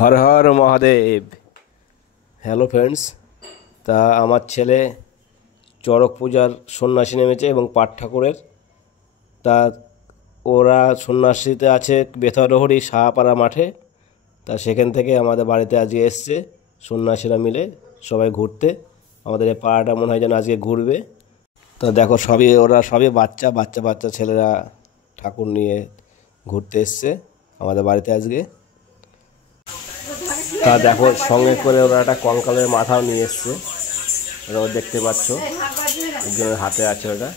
Har Har Mahadev. Hello friends, তা আমার ছেলে চড়ক পূজার সন্ন্যাসী নেমেছে এবং পাঠ ঠাকুরের। তা ওরা সন্ন্যাসীতে আছে বেথরহরি শাহপাড়া মাঠে। তা সেখান থেকে আমাদের বাড়িতে আজকে এসছে সন্ন্যাসীরা মিলে সবাই ঘুরতে। আমাদের এই পাড়াটা মনে হয় যেন আজকে ঘুরবে। তা দেখো ওরা সবই বাচ্চা বাচ্চা বাচ্চা ছেলেরা ঠাকুর নিয়ে ঘুরতে এসছে আমাদের বাড়িতে আজকে। তা দেখো সঙ্গে করে ওরা একটা কঙ্কালের মাথাও নিয়ে এসছে, ওরা দেখতে পাচ্ছ একজনের হাতে আছে ওটা।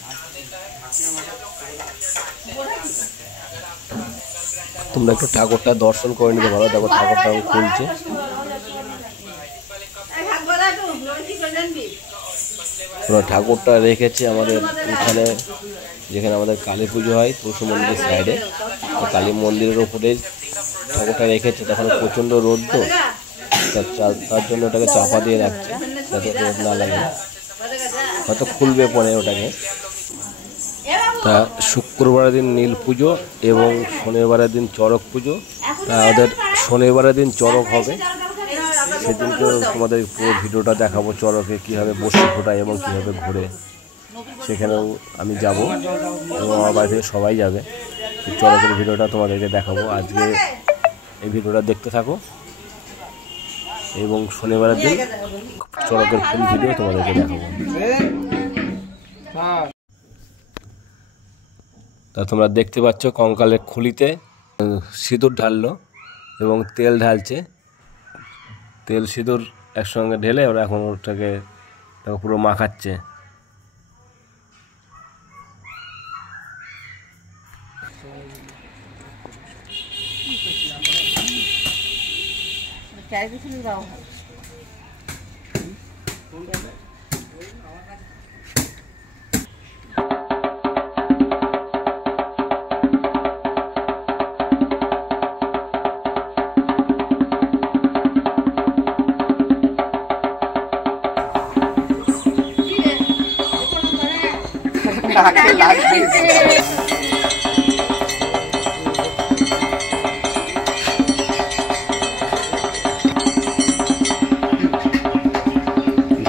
তোমরা একটু ঠাকুরটা দর্শন করে নিতে পারো। দেখো ঠাকুরটা খুলছে। ওরা ঠাকুরটা রেখেছে আমাদের এখানে, যেখানে আমাদের কালী পুজো হয় তুলসী মন্দিরের সাইডে। কালী মন্দিরের ওপরে ঠাকুরটা রেখেছে। তখন প্রচণ্ড রোদ তো, তার জন্য ওটাকে চাপা দিয়ে রাখছে যাতে রোদ না লাগে। হয়তো খুলবে পরে ওটাকে। তা শুক্রবারের দিন নীল পুজো এবং শনিবারের দিন চড়ক পুজো। তা ওদের শনিবারের দিন চড়ক হবে, সেদিনকে তোমাদের পুরো ভিডিওটা দেখাবো। চড়কে কীভাবে বসে ফোটায় এবং কীভাবে ঘুরে, সেখানেও আমি যাব এবং আমার বাড়ি থেকে সবাই যাবে। চড়কের ভিডিওটা তোমাদেরকে দেখাবো। আজকে এই ভিডিওটা দেখতে থাকো এবং শনিবারের দিন চড়কের ফুল ভিডিও তোমাদেরকে দেখাবো। তা তোমরা দেখতে পাচ্ছ কঙ্কালের খুলিতে সিঁদুর ঢাললো এবং তেল ঢালছে। তেল সিঁদুর একসঙ্গে ঢেলে ওরা এখন ওটাকে পুরো মাখাচ্ছে।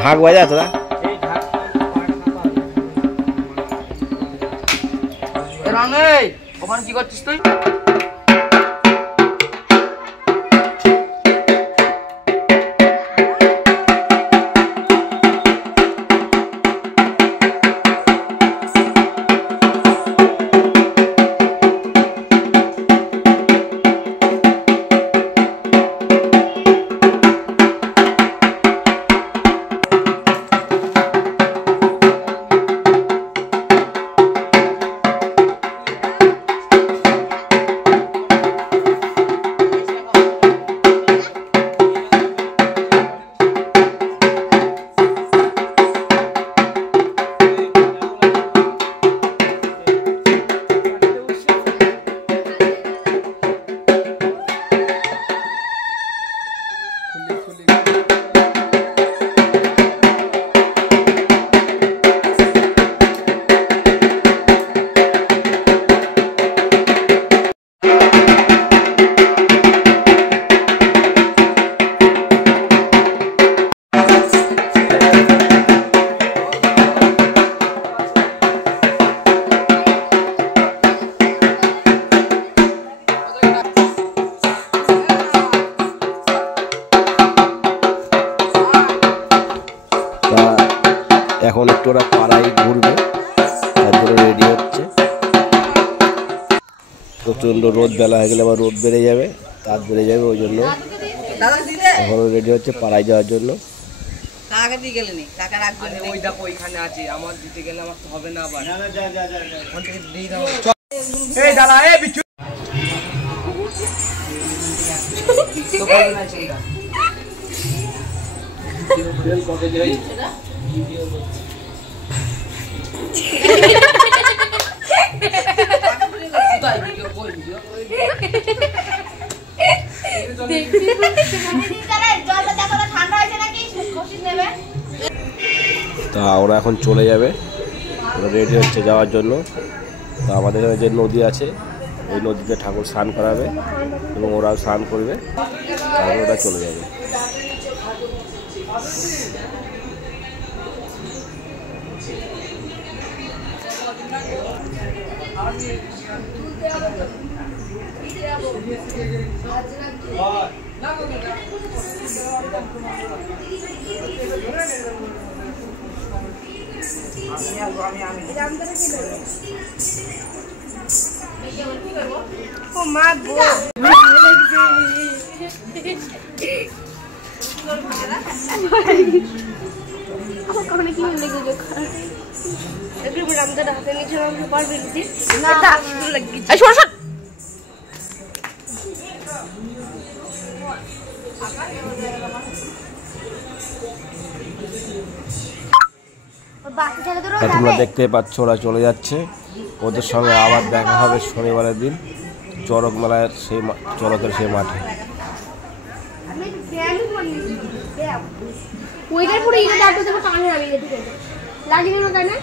ঢাক বাজা তোরা ওখানে কি করছিস তুই? এখন একটু ওরা পাড়ায় ঘুরবে, তার জন্য রেডি হচ্ছে। প্রচণ্ড রোদ, বেলা হয়ে গেলে আবার রোদ বেড়ে যাবে, তাপ বেড়ে যাবে, ওই জন্য এখন রেডি হচ্ছে পাড়ায় যাওয়ার জন্য। তা ওরা এখন চলে যাবে, ওরা রেডি হচ্ছে যাওয়ার জন্য। তা আমাদের এখানে যে নদী আছে ওই নদীতে ঠাকুর স্নান করাবে এবং ওরাও স্নান করবে, তারপরে ওরা চলে যাবে। ও মা গো ওখানে কি লেগে একটু রামদার হাতে নিচে আমি পারবি না লাগিয়েছে শোন শোন তোমরা দেখতে পাচ্ছ ওরা চলে যাচ্ছে, ওদের সঙ্গে আবার দেখা হবে শনিবারের দিন চড়ক মেলার সেই চড়কের সেই মাঠে। ওইটার পুরো ইয়ে দাঁড়াতে কানে আমি লাগিয়ে দিল তাই না।